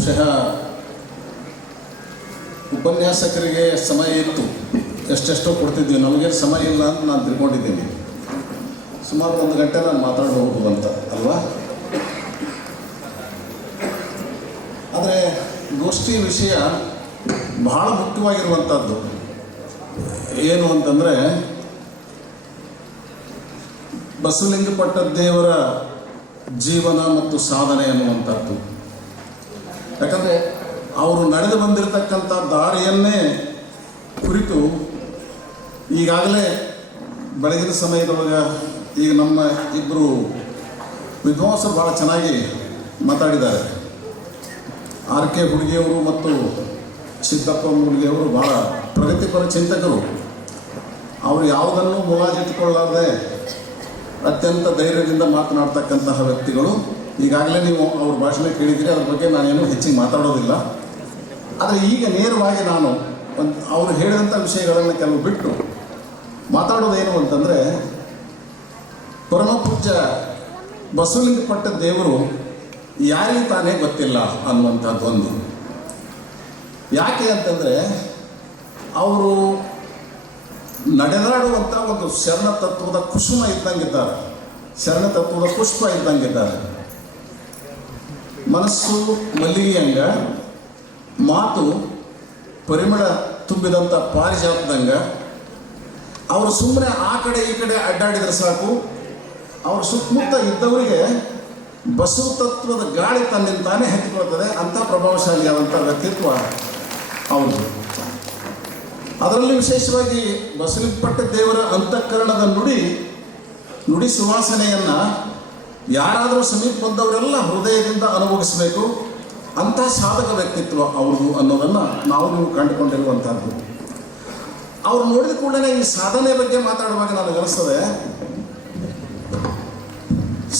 ಬಹುಶಃ ಉಪನ್ಯಾಸಕರಿಗೆ ಸಮಯ ಇತ್ತು, ಎಷ್ಟೆಷ್ಟೋ ಕೊಡ್ತಿದ್ವಿ, ನಮಗೇನು ಸಮಯ ಇಲ್ಲ ಅಂತ ನಾನು ತಿಳ್ಕೊಂಡಿದ್ದೀನಿ. ಸುಮಾರು 1 ಗಂಟೆ ನಾನು ಮಾತಾಡಬಹುದು ಅಂತ ಅಲ್ವಾ. ಆದರೆ ಗೋಷ್ಠಿ ವಿಷಯ ಬಹಳ ಮುಖ್ಯವಾಗಿರುವಂಥದ್ದು ಏನು ಅಂತಂದರೆ, ಬಸವಲಿಂಗಪಟ್ಟದೇವರ ಜೀವನ ಮತ್ತು ಸಾಧನೆ ಅನ್ನುವಂಥದ್ದು. ಯಾಕಂದರೆ ಅವರು ನಡೆದು ಬಂದಿರತಕ್ಕಂಥ ದಾರಿಯನ್ನೇ ಕುರಿತು ಈಗಾಗಲೇ ಬೆಳಗಿನ ಸಮಯದೊಳಗೆ ಈಗ ನಮ್ಮ ಇಬ್ಬರು ವಿದ್ವಾಂಸರು ಭಾಳ ಚೆನ್ನಾಗಿ ಮಾತಾಡಿದ್ದಾರೆ. ಆರ್ ಕೆ ಹುಡುಗಿಯವರು ಮತ್ತು ಸಿದ್ದಪ್ಪ ಹುಡುಗಿಯವರು ಭಾಳ ಪ್ರಗತಿಪರ ಚಿಂತಕರು. ಅವರು ಯಾವುದನ್ನು ಮುಲಾಜಿಟ್ಟುಕೊಳ್ಳಾರದೆ ಅತ್ಯಂತ ಧೈರ್ಯದಿಂದ ಮಾತನಾಡ್ತಕ್ಕಂತಹ ವ್ಯಕ್ತಿಗಳು. ಈಗಾಗಲೇ ನೀವು ಅವ್ರ ಭಾಷಣ ಕೇಳಿದ್ದೀರಿ, ಅದ್ರ ಬಗ್ಗೆ ನಾನೇನು ಹೆಚ್ಚಿಗೆ ಮಾತಾಡೋದಿಲ್ಲ. ಆದರೆ ಈಗ ನೇರವಾಗಿ ನಾನು ಅವರು ಹೇಳಿದಂಥ ವಿಷಯಗಳನ್ನು ಕೆಲವು ಬಿಟ್ಟು ಮಾತಾಡೋದೇನು ಅಂತಂದರೆ, ಪರಮಪೂಜ್ಯ ಬಸವಲಿಂಗಪಟ್ಟದೇವರು ಯಾರಿಗೆ ತಾನೇ ಗೊತ್ತಿಲ್ಲ ಅನ್ನುವಂಥದ್ದು ಒಂದು. ಯಾಕೆ ಅಂತಂದರೆ, ಅವರು ನಡೆದಾಡುವಂಥ ಒಂದು ಶರಣ ತತ್ವದ ಕುಸುಮ ಇದ್ದಂಗಿದ್ದಾರೆ, ಶರಣ ತತ್ವದ ಪುಷ್ಪ ಇದ್ದಂಗಿದ್ದಾರೆ. ಮನಸ್ಸು ಮಲ್ಲಿಗೆಯಂಗ, ಮಾತು ಪರಿಮಳ ತುಂಬಿದಂಥ ಪಾರಿಜಾತದಂಗ. ಅವರು ಸುಮ್ಮನೆ ಆ ಕಡೆ ಈ ಕಡೆ ಅಡ್ಡಾಡಿದರೆ ಸಾಕು, ಅವ್ರ ಸುತ್ತಮುತ್ತ ಇದ್ದವರಿಗೆ ಬಸವ ತತ್ವದ ಗಾಳಿ ತನ್ನಿಂದಾನೇ ಹತ್ತಿಕೊಳ್ತದೆ. ಅಂಥ ಪ್ರಭಾವಶಾಲಿಯಾದಂಥ ವ್ಯಕ್ತಿತ್ವ ಅವರು. ಅದರಲ್ಲಿ ವಿಶೇಷವಾಗಿ ಬಸವಲಿಂಗಪಟ್ಟದೇವರ ಅಂತಃಕರಣದ ನುಡಿ ಸುವಾಸನೆಯನ್ನು ಯಾರಾದರೂ ಸಮೀಪ ಬಂದವರೆಲ್ಲ ಹೃದಯದಿಂದ ಅನುಭವಿಸಬೇಕು. ಅಂಥ ಸಾಧಕ ವ್ಯಕ್ತಿತ್ವ ಅವ್ರದ್ದು ಅನ್ನೋದನ್ನು ನಾವು ನೀವು ಕಂಡುಕೊಂಡಿರುವಂಥದ್ದು. ಅವ್ರು ನೋಡಿದ ಕೂಡಲೇ ಈ ಸಾಧನೆ ಬಗ್ಗೆ ಮಾತಾಡುವಾಗ ನನಗನ್ನಿಸ್ತದೆ,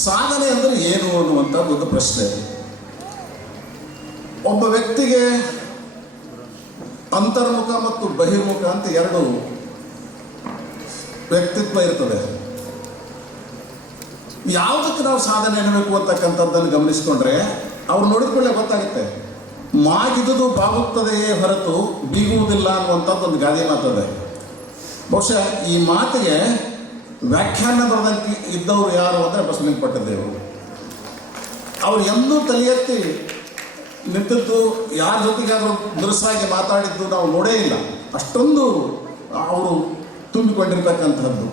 ಸಾಧನೆ ಅಂದರೆ ಏನು ಅನ್ನುವಂಥ ಒಂದು ಪ್ರಶ್ನೆ. ಒಬ್ಬ ವ್ಯಕ್ತಿಗೆ ಅಂತರ್ಮುಖ ಮತ್ತು ಬಹಿರ್ಮುಖ ಅಂತ 2 ವ್ಯಕ್ತಿತ್ವ ಇರ್ತದೆ. ಯಾವುದಕ್ಕೆ ನಾವು ಸಾಧನೆ ಅನ್ನಬೇಕು ಅಂತಕ್ಕಂಥದ್ದನ್ನು ಗಮನಿಸಿಕೊಂಡ್ರೆ ಅವ್ರು ನೋಡಿದ್ಕೊಳ್ಳೆ ಗೊತ್ತಾಗುತ್ತೆ. ಮಾಗಿದುದು ಬಾಗುತ್ತದೆಯೇ ಹೊರತು ಬೀಗುವುದಿಲ್ಲ ಅನ್ನುವಂಥದ್ದು ಒಂದು ಗಾದೆ ಮಾತದೆ. ಬಹುಶಃ ಈ ಮಾತಿಗೆ ವ್ಯಾಖ್ಯಾನ ಬರೆದಂತೆ ಇದ್ದವರು ಯಾರು ಅಂದರೆ ಬಸವಲಿಂಗಪಟ್ಟದೇವರು. ಅವರು ಎಂದೂ ತಲೆ ಎತ್ತಿ ನಿಂತದ್ದು, ಯಾರ ಜೊತೆಗಾದರೂ ದುರಸಾಗಿ ಮಾತಾಡಿದ್ದು ನಾವು ನೋಡೇ ಇಲ್ಲ. ಅಷ್ಟೊಂದು ಅವರು ತುಂಬಿಕೊಂಡಿರ್ತಕ್ಕಂಥದ್ದು.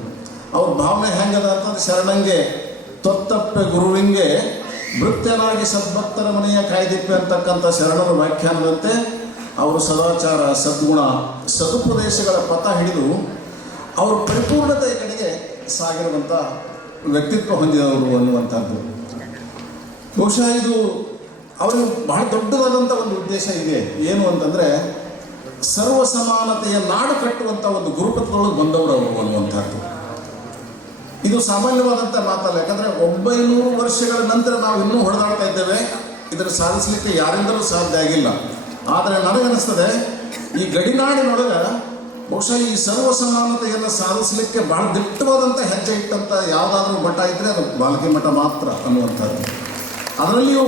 ಅವ್ರ ಭಾವನೆ ಹೆಂಗದ ಅಂತಂದ್ರೆ, ಶರಣಂಗೆ ತೊತ್ತಪ್ಪೆ ಗುರುವಿಂಗೆ ಭೃತ್ಯನಾಗಿ ಸದ್ಭಕ್ತರ ಮನೆಯ ಕಾಯ್ದಿಪ್ಪೆ ಅಂತಕ್ಕಂಥ ಶರಣರ ವ್ಯಾಖ್ಯಾನದಂತೆ ಅವರು ಸದಾಚಾರ, ಸದ್ಗುಣ, ಸದುಪದೇಶಗಳ ಪಥ ಹಿಡಿದು ಅವರು ಪರಿಪೂರ್ಣತೆಯ ಕಡೆಗೆ ಸಾಗಿರುವಂಥ ವ್ಯಕ್ತಿತ್ವ ಹೊಂದಿದವರು ಅನ್ನುವಂಥದ್ದು. ಬಹುಶಃ ಇದು ಅವರು ಬಹಳ ದೊಡ್ಡದಾದಂಥ ಒಂದು ಉದ್ದೇಶ ಇದೆ. ಏನು ಅಂತಂದರೆ, ಸರ್ವ ಸಮಾನತೆಯ ನಾಡು ಕಟ್ಟುವಂಥ ಒಂದು ಗುರುಪತ್ರದೊಳಗೆ ಬಂದವರು ಅವರು ಅನ್ನುವಂಥದ್ದು. ಇದು ಸಾಮಾನ್ಯವಾದಂಥ ಮಾತಲ್ಲ. ಯಾಕಂದರೆ 900 ವರ್ಷಗಳ ನಂತರ ನಾವು ಇನ್ನೂ ಹೊಡೆದಾಡ್ತಾ ಇದ್ದೇವೆ. ಇದನ್ನು ಸಾಧಿಸಲಿಕ್ಕೆ ಯಾರಿಂದಲೂ ಸಾಧ್ಯ ಆಗಿಲ್ಲ. ಆದರೆ ನನಗನ್ನಿಸ್ತದೆ, ಈ ಗಡಿನಾಡಿನೊಳಗೆ ಬಹುಶಃ ಈ ಸರ್ವ ಸಮಾನತೆಯನ್ನು ಸಾಧಿಸಲಿಕ್ಕೆ ಭಾಳ ದಿಟ್ಟವಾದಂಥ ಹೆಜ್ಜೆ ಇಟ್ಟಂಥ ಯಾವುದಾದ್ರೂ ಮಠ ಇದ್ದರೆ ಅದು ಬಾಲಕಿ ಮಠ ಮಾತ್ರ ಅನ್ನುವಂಥದ್ದು. ಅದರಲ್ಲಿಯೂ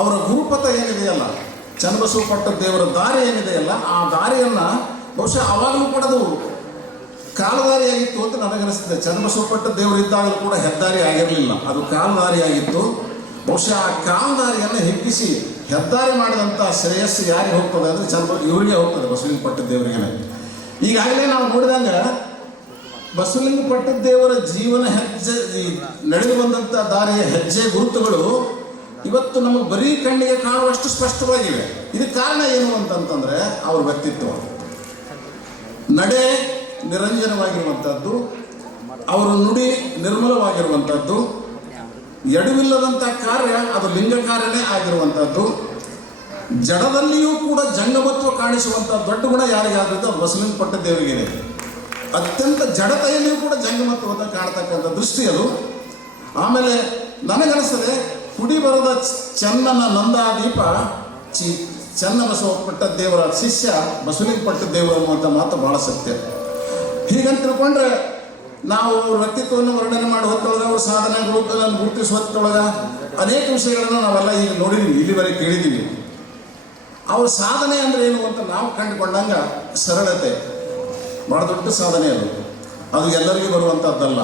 ಅವರ ಗುರುಪಥ ಏನಿದೆಯಲ್ಲ, ಚನ್ನಬಸವಪಟ್ಟದೇವರ ದಾರಿ ಏನಿದೆಯಲ್ಲ, ಆ ದಾರಿಯನ್ನು ಬಹುಶಃ ಆವಾಗಲೂ ಕೂಡ ಅದು ಕಾಲದಾರಿಯಾಗಿತ್ತು ಅಂತ ನನಗನ್ನಿಸ್ತದೆ. ಚನ್ನಬಸವಪಟ್ಟದೇವರು ಇದ್ದಾಗಲೂ ಕೂಡ ಹೆದ್ದಾರಿ ಆಗಿರಲಿಲ್ಲ, ಅದು ಕಾಲದಾರಿಯಾಗಿತ್ತು. ಬಹುಶಃ ಆ ಕಾಲದಾರಿಯನ್ನು ಹಿಗ್ಗಿಸಿ ಹೆದ್ದಾರಿ ಮಾಡಿದಂಥ ಶ್ರೇಯಸ್ಸು ಯಾರಿಗೆ ಹೋಗ್ತದೆ ಅಂದರೆ ಇವರಿಗೆ ಹೋಗ್ತದೆ, ಬಸವಲಿಂಗಪಟ್ಟದೇವರಿಗೆ. ಈಗಾಗಲೇ ನಾವು ನೋಡಿದಂಗೆ ಬಸವಲಿಂಗಪಟ್ಟದೇವರ ಜೀವನ ಹೆಜ್ಜೆ, ನಡೆದು ಬಂದಂಥ ದಾರಿಯ ಹೆಜ್ಜೆ ಗುರುತುಗಳು ಇವತ್ತು ನಮಗೆ ಬರೀ ಕಣ್ಣಿಗೆ ಕಾಣುವಷ್ಟು ಸ್ಪಷ್ಟವಾಗಿವೆ. ಇದಕ್ಕೆ ಕಾರಣ ಏನು ಅಂತಂತಂದರೆ ಅವ್ರ ವ್ಯಕ್ತಿತ್ವ. ನಡೆ ನಿರಂಜನವಾಗಿರುವಂಥದ್ದು, ಅವರ ನುಡಿ ನಿರ್ಮಲವಾಗಿರುವಂಥದ್ದು, ಎಡವಿಲ್ಲದಂಥ ಕಾರ್ಯ ಅದು ಲಿಂಗ ಕಾರ್ಯನೇ ಆಗಿರುವಂಥದ್ದು. ಜಡದಲ್ಲಿಯೂ ಕೂಡ ಜಂಗಮತ್ವ ಕಾಣಿಸುವಂಥ ದೊಡ್ಡ ಗುಣ ಯಾರಿಗಾದ್ರೂ ಅದು ಬಸವಲಿಂಗಪಟ್ಟದೇವರಿಗಿದೆ. ಅತ್ಯಂತ ಜಡತೆಯಲ್ಲಿಯೂ ಕೂಡ ಜಂಗಮತ್ವವನ್ನು ಕಾಣ್ತಕ್ಕಂಥ ದೃಷ್ಟಿ ಅದು. ಆಮೇಲೆ ನನಗನ್ನಿಸ್ತದೆ, ಕುಡಿ ಬರದ ಚೆನ್ನನ ನಂದಾದೀಪ ಚನ್ನಬಸವಪಟ್ಟದೇವರ ಶಿಷ್ಯ ಬಸವಲಿಂಗಪಟ್ಟದೇವರು ಅನ್ನುವಂಥ ಮಾತು ಭಾಳ ಸತ್ಯ. ಹೀಗಂತ ತಿಳ್ಕೊಂಡ್ರೆ ನಾವು ಅವ್ರ ವ್ಯಕ್ತಿತ್ವವನ್ನು ವರ್ಣನೆ ಮಾಡಿ ಹೊತ್ತೊಳಗೆ, ಅವ್ರ ಸಾಧನೆಗಳನ್ನು ಗುರುತಿಸಿ ಹೊತ್ತೊಳಗೆ ಅನೇಕ ವಿಷಯಗಳನ್ನು ನಾವೆಲ್ಲ ಈಗ ನೋಡಿದ್ದೀವಿ, ಇಲ್ಲಿವರೆಗೆ ಕೇಳಿದ್ದೀವಿ. ಅವ್ರ ಸಾಧನೆ ಅಂದರೆ ಏನು ಅಂತ ನಾವು ಕಂಡುಕೊಂಡಂಗೆ ಸರಳತೆ ಭಾಳ ದೊಡ್ಡ ಸಾಧನೆ ಅದು. ಅದು ಎಲ್ಲರಿಗೂ ಬರುವಂಥದ್ದಲ್ಲ.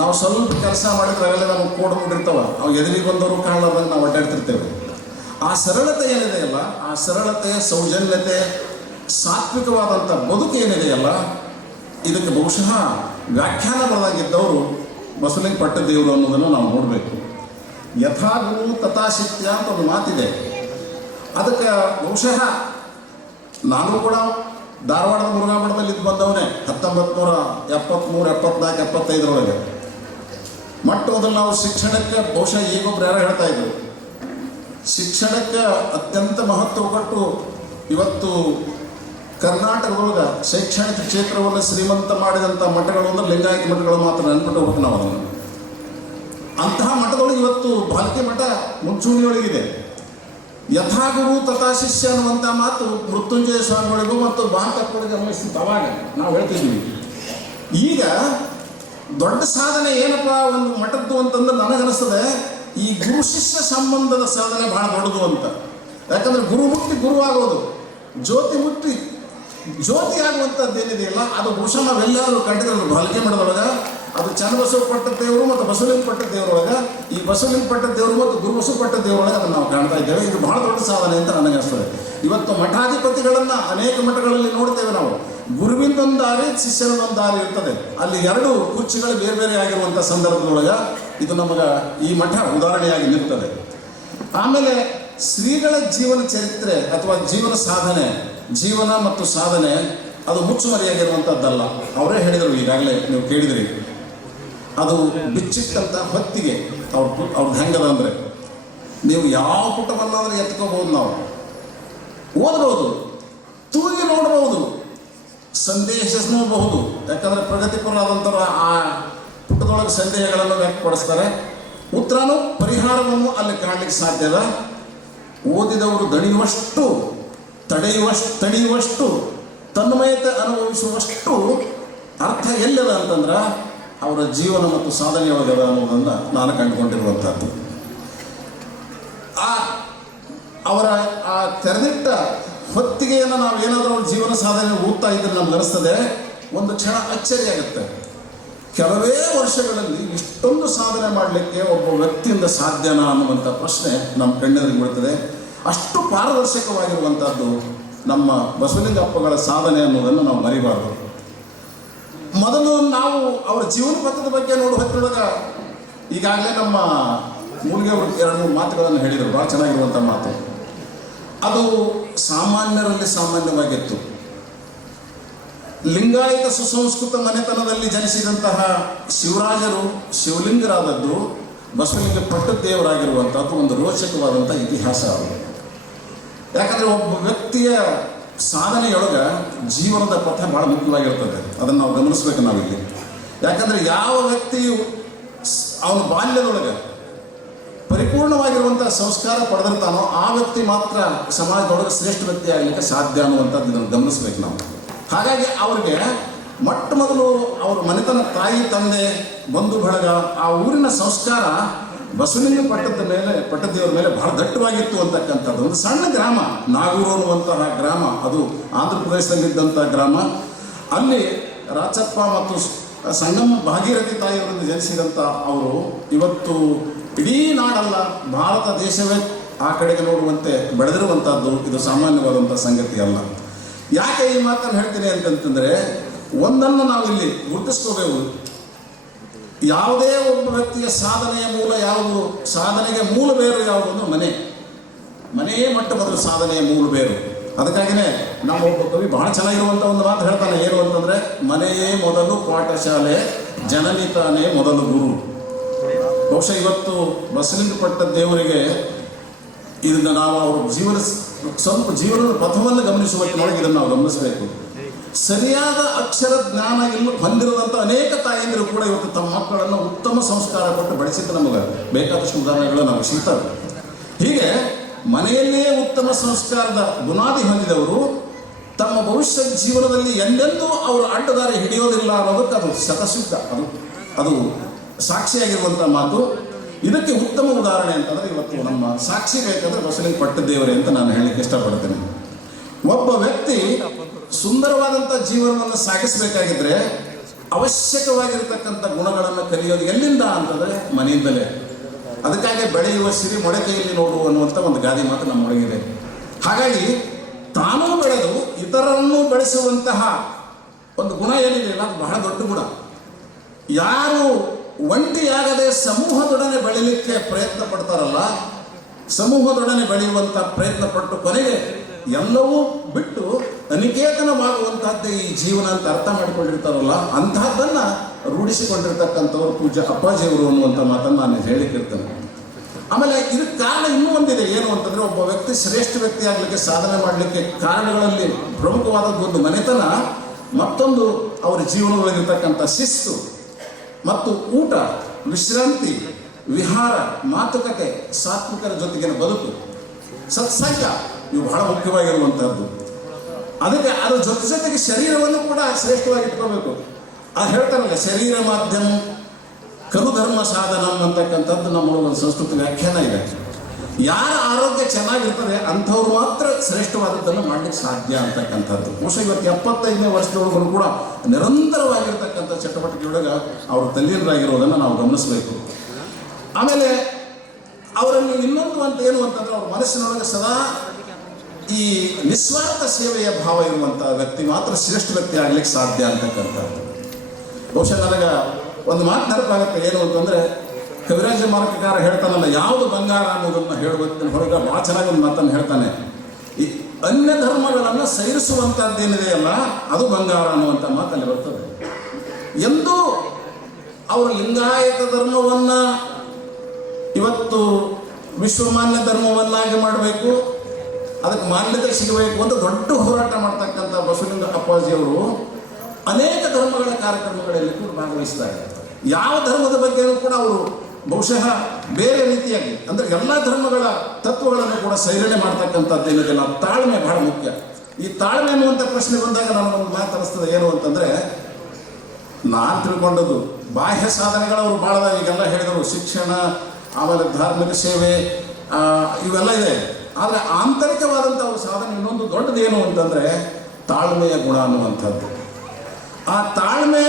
ನಾವು ಸ್ವಲ್ಪ ಕೆಲಸ ಮಾಡಿದ್ರೆ ಅವೆಲ್ಲ ನಮಗೆ ಕೋಡ್ ಮುಟ್ಟಿರ್ತಾವೆ, ಅವು ಎದುರಿಗೆ ಬಂದವರು ಕಾಣಲಾರ್ದಂಗೆ ನಾವು ಅಡ್ಡಾಡ್ತಿರ್ತೇವೆ. ಆ ಸರಳತೆ ಏನಿದೆಯಲ್ಲ, ಆ ಸರಳತೆ, ಸೌಜನ್ಯತೆ, ಸಾತ್ವಿಕವಾದಂಥ ಬದುಕು ಏನಿದೆಯಲ್ಲ, ಇದಕ್ಕೆ ಬಹುಶಃ ವ್ಯಾಖ್ಯಾನ ಬರೆದಾಗಿದ್ದವರು ಬಸವಲಿಂಗ ಪಟ್ಟದೇವರು ಅನ್ನೋದನ್ನು ನಾವು ನೋಡಬೇಕು. ಯಥಾ ಗುರು ತಥಾಶಕ್ತಿಯ ಅಂತ ಒಂದು ಮಾತಿದೆ. ಅದಕ್ಕೆ ಬಹುಶಃ ನಾನು ಕೂಡ ಧಾರವಾಡದ ಮುರುಘಾ ಮಠದಲ್ಲಿ ಇದ್ದು ಬಂದವನೇ 1973, 74, 75 ಮೊಟ್ಟ ಮೊದಲು ನಾವು ಶಿಕ್ಷಣಕ್ಕೆ ಬಹುಶಃ ಈಗೊಬ್ರು ಯಾರೋ ಹೇಳ್ತಾ ಇದ್ರು, ಶಿಕ್ಷಣಕ್ಕೆ ಅತ್ಯಂತ ಮಹತ್ವ ಕೊಟ್ಟು ಇವತ್ತು ಕರ್ನಾಟಕದೊಳಗೆ ಶೈಕ್ಷಣಿಕ ಕ್ಷೇತ್ರವನ್ನು ಶ್ರೀಮಂತ ಮಾಡಿದಂಥ ಮಠಗಳು ಅಂದರೆ ಲಿಂಗಾಯತ ಮಠಗಳು ಮಾತ್ರ ನೆನ್ಬಿಟ್ಟು ಹೋಗ್ಬೇಕು ನಾವು ಅದನ್ನು. ಅಂತಹ ಮಠದೊಳಗೆ ಇವತ್ತು ಬಾಲ್ಕಿ ಮಠ ಮುಂಚೂಣಿಯೊಳಗಿದೆ. ಯಥಾಗುರು ತಥಾ ಶಿಷ್ಯ ಅನ್ನುವಂಥ ಮಾತು ಮೃತ್ಯುಂಜಯ ಸ್ವಾಮಿಗಳಿಗೂ ಮತ್ತು ಭಾರತಕ್ಕಳಿಗೆ ಗಮನಿಸ್ತಿತ್ತು. ಅವಾಗ ನಾವು ಹೇಳ್ತಿದ್ವಿ. ಈಗ ದೊಡ್ಡ ಸಾಧನೆ ಏನಪ್ಪ ಒಂದು ಮಠದ್ದು ಅಂತಂದ್ರೆ ನನಗನ್ನಿಸ್ತದೆ ಈ ಗುರು ಶಿಷ್ಯ ಸಂಬಂಧದ ಸಾಧನೆ ಭಾಳ ದೊಡ್ಡದು ಅಂತ. ಯಾಕಂದರೆ ಗುರು ಮುಟ್ಟಿ ಗುರು ಆಗೋದು, ಜ್ಯೋತಿ ಮುಟ್ಟಿ ಜ್ಯೋತಿ ಆಗುವಂಥದ್ದು ಏನಿದೆಯಲ್ಲ, ಅದು ಬಹುಶಃ ನಾವೆಲ್ಲರೂ ಕಂಡಿದ್ರು ಬಾಲ್ಕಿ ಮಠದೊಳಗೆ. ಅದು ಚನ್ನಬಸವ ಪಟ್ಟದೇವರು ಮತ್ತು ಬಸವಲಿಂಗ ಪಟ್ಟದೇವರೊಳಗೆ, ಈ ಬಸವಲಿಂಗ ಪಟ್ಟದೇವರು ಮತ್ತು ಗುರು ಬಸವ ಪಟ್ಟದೇವರೊಳಗೆ ಅದನ್ನು ನಾವು ಕಾಣ್ತಾ ಇದ್ದೇವೆ. ಇದು ಬಹಳ ದೊಡ್ಡ ಸಾಧನೆ ಅಂತ ನನಗನ್ನಿಸ್ತದೆ. ಇವತ್ತು ಮಠಾಧಿಪತಿಗಳನ್ನು ಅನೇಕ ಮಠಗಳಲ್ಲಿ ನೋಡ್ತೇವೆ ನಾವು. ಗುರುವಿಂದೊಂದು ದಾರಿ, ಶಿಷ್ಯನದೊಂದು ದಾರಿ ಇರ್ತದೆ. ಅಲ್ಲಿ ಎರಡು ಕುರ್ಚಿಗಳು ಬೇರೆ ಬೇರೆ ಆಗಿರುವಂಥ ಸಂದರ್ಭದೊಳಗೆ ಇದು ನಮಗೆ ಈ ಮಠ ಉದಾಹರಣೆಯಾಗಿ ನಿಲ್ತದೆ. ಆಮೇಲೆ ಶ್ರೀಗಳ ಜೀವನ ಚರಿತ್ರೆ ಅಥವಾ ಜೀವನ ಸಾಧನೆ, ಜೀವನ ಮತ್ತು ಸಾಧನೆ ಅದು ಮುಚ್ಚುಮರೆಯಾಗಿರುವಂಥದ್ದಲ್ಲ. ಅವರೇ ಹೇಳಿದರು, ಈಗಾಗಲೇ ನೀವು ಕೇಳಿದಿರಿ. ಅದು ಬಿಚ್ಚಿಟ್ಟಂಥ ಹೊತ್ತಿಗೆ ಅವ್ರದ್ದು ಹೆಂಗದ ಅಂದರೆ, ನೀವು ಯಾವ ಪುಟವನ್ನಾದರೂ ಎತ್ಕೋಬಹುದು, ನಾವು ಓದಬಹುದು, ತೂಗಿ ನೋಡಬಹುದು, ಸಂದೇಶ ನೋಡಬಹುದು. ಯಾಕಂದರೆ ಪ್ರಗತಿಪರರಾದಂಥವ್ರು ಆ ಪುಟದೊಳಗೆ ಸಂದೇಹಗಳನ್ನು ವ್ಯಕ್ತಪಡಿಸ್ತಾರೆ. ಉತ್ತರನೂ ಪರಿಹಾರವನ್ನು ಅಲ್ಲಿ ಕಾಣಲಿಕ್ಕೆ ಸಾಧ್ಯದ. ಓದಿದವರು ದಣಿಯುವಷ್ಟು, ತಡೆಯುವಷ್ಟು, ತನ್ಮಯತೆ ಅನುಭವಿಸುವಷ್ಟು ಅರ್ಥ ಎಲ್ಲದ ಅಂತಂದ್ರೆ ಅವರ ಜೀವನ ಮತ್ತು ಸಾಧನೆಯೊಳಗದ ಅನ್ನೋದನ್ನು ನಾನು ಕಂಡುಕೊಂಡಿರುವಂಥದ್ದು. ಅವರ ಆ ತೆರೆದಿಟ್ಟ ಹೊತ್ತಿಗೆಯನ್ನು ನಾವು ಏನಾದರೂ ಅವ್ರ ಜೀವನ ಸಾಧನೆ ಓದ್ತಾ ಇದ್ರೆ ನಮ್ಗೆ ಅನಿಸ್ತದೆ, ಒಂದು ಕ್ಷಣ ಅಚ್ಚರಿಯಾಗುತ್ತೆ. ಕೆಲವೇ ವರ್ಷಗಳಲ್ಲಿ ಇಷ್ಟೊಂದು ಸಾಧನೆ ಮಾಡಲಿಕ್ಕೆ ಒಬ್ಬ ವ್ಯಕ್ತಿಯಿಂದ ಸಾಧ್ಯನಾ ಅನ್ನುವಂಥ ಪ್ರಶ್ನೆ ನಮ್ಮ ಕಣ್ಣೆದುರಿಗೆ ಬೀಳ್ತದೆ. ಅಷ್ಟು ಪಾರದರ್ಶಕವಾಗಿರುವಂಥದ್ದು ನಮ್ಮ ಬಸವಲಿಂಗಪ್ಪಗಳ ಸಾಧನೆ ಅನ್ನೋದನ್ನು ನಾವು ಮರಿಬಾರ್ದು. ಮೊದಲು ನಾವು ಅವರ ಜೀವನ ಪಥದ ಬಗ್ಗೆ ನೋಡುವ ಹೊತ್ತೊಳಗೆ ಈಗಾಗಲೇ ನಮ್ಮ ಮೂಲಿಗೆ ಅವರು 2-3 ಮಾತುಗಳನ್ನು ಹೇಳಿದರು, ಭಾಳ ಚೆನ್ನಾಗಿರುವಂಥ ಮಾತು. ಅದು ಸಾಮಾನ್ಯರಲ್ಲಿ ಸಾಮಾನ್ಯವಾಗಿತ್ತು. ಲಿಂಗಾಯತ ಸುಸಂಸ್ಕೃತ ಮನೆತನದಲ್ಲಿ ಜನಿಸಿದಂತಹ ಶಿವರಾಜರು ಶಿವಲಿಂಗರಾದದ್ದು ಬಸವಲಿಂಗ ಪಟ್ಟದೇವರಾಗಿರುವಂಥದ್ದು ಒಂದು ರೋಚಕವಾದಂಥ ಇತಿಹಾಸ ಅವರು. ಯಾಕಂದರೆ ಒಬ್ಬ ವ್ಯಕ್ತಿಯ ಸಾಧನೆಯೊಳಗೆ ಜೀವನದ ಪಥ ಭಾಳ ಮುಖ್ಯವಾಗಿರ್ತದೆ. ಅದನ್ನು ನಾವು ಗಮನಿಸ್ಬೇಕು ನಾವಿಲ್ಲಿ. ಯಾಕಂದರೆ ಯಾವ ವ್ಯಕ್ತಿಯು ಅವನ ಬಾಲ್ಯದೊಳಗೆ ಪರಿಪೂರ್ಣವಾಗಿರುವಂಥ ಸಂಸ್ಕಾರ ಪಡೆದಿರ್ತಾನೋ ಆ ವ್ಯಕ್ತಿ ಮಾತ್ರ ಸಮಾಜದೊಳಗೆ ಶ್ರೇಷ್ಠ ವ್ಯಕ್ತಿ ಆಗಲಿಕ್ಕೆ ಸಾಧ್ಯ ಅನ್ನುವಂಥದ್ದು ಇದನ್ನು ಗಮನಿಸ್ಬೇಕು ನಾವು. ಹಾಗಾಗಿ ಅವ್ರಿಗೆ ಮೊಟ್ಟ ಮೊದಲು ಅವ್ರ ಮನೆತನ, ತಾಯಿ ತಂದೆ, ಬಂಧು ಬಳಗ, ಆ ಊರಿನ ಸಂಸ್ಕಾರ ಬಸವಲಿಂಗ ಪಟ್ಟದೇವರ ಮೇಲೆ ಬಹಳ ದಟ್ಟವಾಗಿತ್ತು ಅಂತಕ್ಕಂಥದ್ದು. ಒಂದು ಸಣ್ಣ ಗ್ರಾಮ ನಾಗೂರು ಅನ್ನುವಂತಹ ಗ್ರಾಮ, ಅದು ಆಂಧ್ರ ಪ್ರದೇಶದಲ್ಲಿದ್ದಂಥ ಗ್ರಾಮ. ಅಲ್ಲಿ ರಾಚಪ್ಪ ಮತ್ತು ಸಂಗಮ ಭಾಗೀರಥಿ ತಾಯಿಯವರಿಂದ ಜನಿಸಿದಂಥ ಅವರು ಇವತ್ತು ಇಡೀ ನಾಡಲ್ಲ, ಭಾರತ ದೇಶವೇ ಆ ಕಡೆಗೆ ನೋಡುವಂತೆ ಬೆಳೆದಿರುವಂಥದ್ದು ಇದು ಸಾಮಾನ್ಯವಾದಂಥ ಸಂಗತಿ ಅಲ್ಲ. ಯಾಕೆ ಈ ಮಾತನ್ನು ಹೇಳ್ತೀನಿ ಅಂತಂತಂದರೆ, ಒಂದನ್ನು ನಾವಿಲ್ಲಿ ಗುರುತಿಸ್ಕೋಬೇಕು. ಯಾವುದೇ ಒಬ್ಬ ವ್ಯಕ್ತಿಯ ಸಾಧನೆಯ ಮೂಲ ಯಾವುದು, ಸಾಧನೆಗೆ ಮೂಲ ಬೇರು ಯಾವುದು ಅಂದ್ರೆ ಮನೆಯೇ ಮೊಟ್ಟ ಮೊದಲು ಸಾಧನೆಯ ಮೂಲ ಬೇರು. ಅದಕ್ಕಾಗಿಯೇ ನಮ್ಮ ಒಬ್ಬ ಕವಿ ಬಹಳ ಚೆನ್ನಾಗಿರುವಂಥ ಒಂದು ಮಾತು ಹೇಳ್ತಾನೆ. ಏನು ಅಂತಂದರೆ, ಮನೆಯೇ ಮೊದಲು ಪಾಠಶಾಲೆ, ಜನನಿ ತಾನೇ ಮೊದಲು ಗುರು. ಬಹುಶಃ ಇವತ್ತು ಬಸವಲಿಂಗ ಪಟ್ಟದೇವರಿಗೆ ಇದನ್ನು ನಾವು ಅವ್ರ ಸ್ವಲ್ಪ ಜೀವನದ ಪಥವನ್ನು ಗಮನಿಸುವಷ್ಟರೊಳಗೆ ಇದನ್ನು ನಾವು ಗಮನಿಸಬೇಕು. ಸರಿಯಾದ ಅಕ್ಷರ ಜ್ಞಾನ ಹೊಂದಿರದಂಥ ಅನೇಕ ತಾಯಂದಿರು ಕೂಡ ಇವತ್ತು ತಮ್ಮ ಮಕ್ಕಳನ್ನು ಉತ್ತಮ ಸಂಸ್ಕಾರ ಕೊಟ್ಟು ಬೆಳೆಸಿದ್ದು ನಮಗೆ ಬೇಕಾದಷ್ಟು ಉದಾಹರಣೆಗಳು ನಾವು ಸಿಗ್ತವೆ. ಹೀಗೆ ಮನೆಯಲ್ಲಿಯೇ ಉತ್ತಮ ಸಂಸ್ಕಾರದ ಬುನಾದಿ ಹೊಂದಿದವರು ತಮ್ಮ ಭವಿಷ್ಯ ಜೀವನದಲ್ಲಿ ಎಂದೆಂದೂ ಅವರು ಅಡ್ಡದಾರಿ ಹಿಡಿಯೋದಿಲ್ಲ ಅನ್ನೋದಕ್ಕೆ ಅದು ಶತಸಿದ್ಧ, ಅದು ಸಾಕ್ಷಿಯಾಗಿರುವಂಥ ಮಾತು. ಇದಕ್ಕೆ ಉತ್ತಮ ಉದಾಹರಣೆ ಅಂತಂದ್ರೆ ಇವತ್ತು ನಮ್ಮ ಸಾಕ್ಷಿ ಬೇಕಂದ್ರೆ ಬಸವಲಿಂಗ ಪಟ್ಟದೇವರೇ ಅಂತ ನಾನು ಹೇಳಲಿಕ್ಕೆ ಇಷ್ಟಪಡ್ತೇನೆ. ಒಬ್ಬ ವ್ಯಕ್ತಿ ಸುಂದರವಾದಂಥ ಜೀವನವನ್ನು ಸಾಗಿಸಬೇಕಾಗಿದ್ರೆ ಅವಶ್ಯಕವಾಗಿರ್ತಕ್ಕಂಥ ಗುಣಗಳನ್ನು ಕಲಿಯೋದು ಎಲ್ಲಿಂದ ಅಂತಂದರೆ ಮನೆಯಿಂದಲೇ. ಅದಕ್ಕಾಗಿ ಬೆಳೆಯುವ ಸಿರಿ ಮೊಳಕೆಯಲ್ಲಿ ನೋಡು ಅನ್ನುವಂಥ ಒಂದು ಗಾದೆ ಮಾತು ನಮ್ಮೊಳಗಿದೆ. ಹಾಗಾಗಿ ತಾನೂ ಬೆಳೆದು ಇತರರನ್ನು ಬೆಳೆಸುವಂತಹ ಒಂದು ಗುಣ ಏನಿದೆ ಅದು ಬಹಳ ದೊಡ್ಡ ಗುಣ. ಯಾರು ಒಂಟಿಯಾಗದೆ ಸಮೂಹದೊಡನೆ ಬೆಳೀಲಿಕ್ಕೆ ಪ್ರಯತ್ನ ಪಡ್ತಾರಲ್ಲ, ಸಮೂಹದೊಡನೆ ಬೆಳೆಯುವಂಥ ಪ್ರಯತ್ನ ಪಟ್ಟು ಕೊನೆಗೆ ಎಲ್ಲವೂ ಬಿಟ್ಟು ಅನಿಕೇತನವಾಗುವಂತಹದ್ದೇ ಈ ಜೀವನ ಅಂತ ಅರ್ಥ ಮಾಡಿಕೊಂಡಿರ್ತಾರಲ್ಲ, ಅಂತಹದ್ದನ್ನು ರೂಢಿಸಿಕೊಂಡಿರ್ತಕ್ಕಂಥವ್ರು ಪೂಜ್ಯ ಅಪ್ಪಾಜಿಯವರು ಅನ್ನುವಂಥ ಮಾತನ್ನು ನಾನು ಹೇಳಿಕಿರ್ತೇನೆ. ಆಮೇಲೆ ಇದಕ್ಕೆ ಕಾರಣ ಇನ್ನೂ ಒಂದಿದೆ. ಏನು ಅಂತಂದರೆ, ಒಬ್ಬ ವ್ಯಕ್ತಿ ಶ್ರೇಷ್ಠ ವ್ಯಕ್ತಿ ಆಗಲಿಕ್ಕೆ, ಸಾಧನೆ ಮಾಡಲಿಕ್ಕೆ ಕಾರಣಗಳಲ್ಲಿ ಪ್ರಮುಖವಾದದ್ದು ಒಂದು ಮನೆತನ, ಮತ್ತೊಂದು ಅವರ ಜೀವನದೊಳಗಿರ್ತಕ್ಕಂಥ ಶಿಸ್ತು ಮತ್ತು ಊಟ, ವಿಶ್ರಾಂತಿ, ವಿಹಾರ, ಮಾತುಕತೆ, ಸಾತ್ವಿಕರ ಜೊತೆಗಿನ ಬದುಕು, ಸತ್ಸಂಗ, ಇವು ಬಹಳ ಮುಖ್ಯವಾಗಿರುವಂಥದ್ದು. ಅದಕ್ಕೆ ಅದ್ರ ಜೊತೆಗೆ ಶರೀರವನ್ನು ಕೂಡ ಶ್ರೇಷ್ಠವಾಗಿ ಇಟ್ಕೋಬೇಕು. ಅದು ಹೇಳ್ತಾರಲ್ಲ, ಶರೀರ ಮಾಧ್ಯಮ ಖಲು ಧರ್ಮ ಸಾಧನ ಅಂತಕ್ಕಂಥದ್ದು ನಮ್ಮ ಒಂದು ಸಂಸ್ಕೃತಿ ವ್ಯಾಖ್ಯಾನ ಇದೆ. ಯಾರ ಆರೋಗ್ಯ ಚೆನ್ನಾಗಿರ್ತದೆ ಅಂಥವ್ರು ಮಾತ್ರ ಶ್ರೇಷ್ಠವಾದದ್ದನ್ನು ಮಾಡಲಿಕ್ಕೆ ಸಾಧ್ಯ ಅಂತಕ್ಕಂಥದ್ದು. ಬಹುಶಃ ಇವತ್ತು 75ನೇ ವರ್ಷದೊಳಗೂ ಕೂಡ ನಿರಂತರವಾಗಿರ್ತಕ್ಕಂಥ ಚಟುವಟಿಕೆಯೊಳಗೆ ಅವರು ತಲ್ಲೀನರಾಗಿರೋದನ್ನು ನಾವು ಗಮನಿಸಬೇಕು. ಆಮೇಲೆ ಅವರಲ್ಲಿ ಇನ್ನೊಂದು ಅಂತ ಏನು ಅಂತಂದರೆ, ಅವ್ರ ಮನಸ್ಸಿನೊಳಗೆ ಸದಾ ಈ ನಿಸ್ವಾರ್ಥ ಸೇವೆಯ ಭಾವ ಇರುವಂಥ ವ್ಯಕ್ತಿ ಮಾತ್ರ ಶ್ರೇಷ್ಠ ವ್ಯಕ್ತಿ ಆಗ್ಲಿಕ್ಕೆ ಸಾಧ್ಯ ಅಂತಕ್ಕಂಥದ್ದು. ಬಹುಶಃ ನನಗೆ ಒಂದು ಮಾತು ನೆನಪಾಗುತ್ತೆ. ಏನು ಅಂತಂದರೆ, ಕವಿರಾಜ ಮಾರ್ಗಕಾರ ಹೇಳ್ತಾನಲ್ಲ, ಯಾವುದು ಬಂಗಾರ ಅನ್ನೋದನ್ನು ಹೇಳುವ ಹೊರಗೆ ಭಾಳ ಚೆನ್ನಾಗಿ ಒಂದು ಮಾತನ್ನು ಹೇಳ್ತಾನೆ. ಈ ಅನ್ಯ ಧರ್ಮಗಳನ್ನು ಸೇರಿಸುವಂಥದ್ದೇನಿದೆಯಲ್ಲ ಅದು ಬಂಗಾರ ಅನ್ನುವಂಥ ಮಾತಲ್ಲಿ ಬರ್ತದೆ. ಎಂದೂ ಅವರು ಲಿಂಗಾಯತ ಧರ್ಮವನ್ನು ಇವತ್ತು ವಿಶ್ವಮಾನ್ಯ ಧರ್ಮವನ್ನಾಗಿ ಮಾಡಬೇಕು, ಅದಕ್ಕೆ ಮಾನ್ಯತೆ ಸಿಗಬೇಕು ಅಂತ ದೊಡ್ಡ ಹೋರಾಟ ಮಾಡ್ತಕ್ಕಂಥ ಬಸವಲಿಂಗ ಅಪ್ಪಾಜಿಯವರು ಅನೇಕ ಧರ್ಮಗಳ ಕಾರ್ಯಕ್ರಮಗಳಲ್ಲಿ ಕೂಡ ಭಾಗವಹಿಸಿದ್ದಾರೆ. ಯಾವ ಧರ್ಮದ ಬಗ್ಗೆಯೂ ಕೂಡ ಅವರು ಬಹುಶಃ ಬೇರೆ ರೀತಿಯಾಗಿ, ಅಂದರೆ ಎಲ್ಲ ಧರ್ಮಗಳ ತತ್ವಗಳನ್ನು ಕೂಡ ಸೈರಣೆ ಮಾಡ್ತಕ್ಕಂಥದ್ದು ಏನಿದೆಯಲ್ಲ, ತಾಳ್ಮೆ ಬಹಳ ಮುಖ್ಯ. ಈ ತಾಳ್ಮೆ ಅನ್ನುವಂಥ ಪ್ರಶ್ನೆ ಬಂದಾಗ ನನಗೊಂದು ಮಾತು ಅನಿಸ್ತದೆ. ಏನು ಅಂತಂದರೆ, ನಾನು ತಿಳ್ಕೊಂಡದ್ದು ಬಾಹ್ಯ ಸಾಧನೆಗಳವರು ಭಾಳ ಈಗೆಲ್ಲ ಹೇಳಿದರು, ಶಿಕ್ಷಣ, ಆಮೇಲೆ ಧಾರ್ಮಿಕ ಸೇವೆ, ಇವೆಲ್ಲ ಇದೆ. ಆದರೆ ಆಂತರಿಕವಾದಂಥ ಅವ್ರ ಸಾಧನೆ ಇನ್ನೊಂದು ದೊಡ್ಡದೇನು ಅಂತಂದರೆ ತಾಳ್ಮೆಯ ಗುಣ ಅನ್ನುವಂಥದ್ದು. ಆ ತಾಳ್ಮೆ